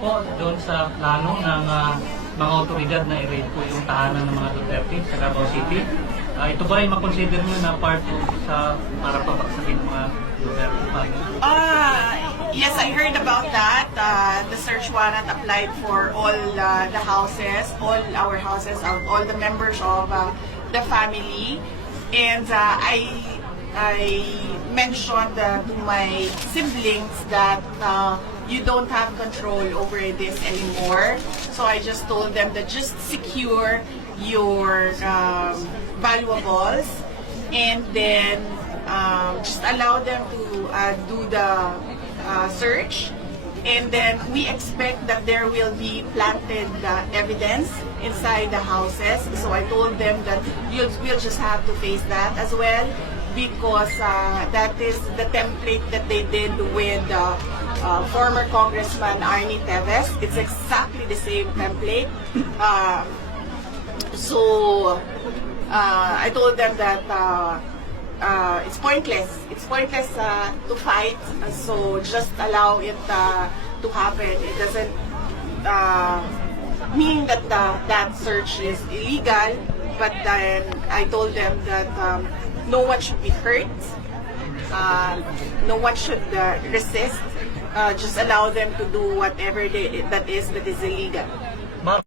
po doon sa plano ng mga otoridad na i-raid po yung tahanan ng mga Duterte sa Davao City. Ito ba ay makonsider nyo na part sa para pabagsakin ng mga Duterte? Yes, I heard about that. The search warrant applied for all the houses, all our houses, all the members of the family. And I mentioned to my siblings that you don't have control over this anymore. So I just told them that just secure your valuables and then just allow them to do the search. And then we expect that there will be planted evidence inside the houses. So I told them that we'll just have to face that as well, because that is the template that they did with former Congressman Arnie Teves. It's exactly the same template. So I told them that it's pointless. It's pointless to fight. So just allow it to happen. It doesn't mean that that search is illegal. But then I told them that no one should be hurt. No one should resist. Just allow them to do whatever that is illegal.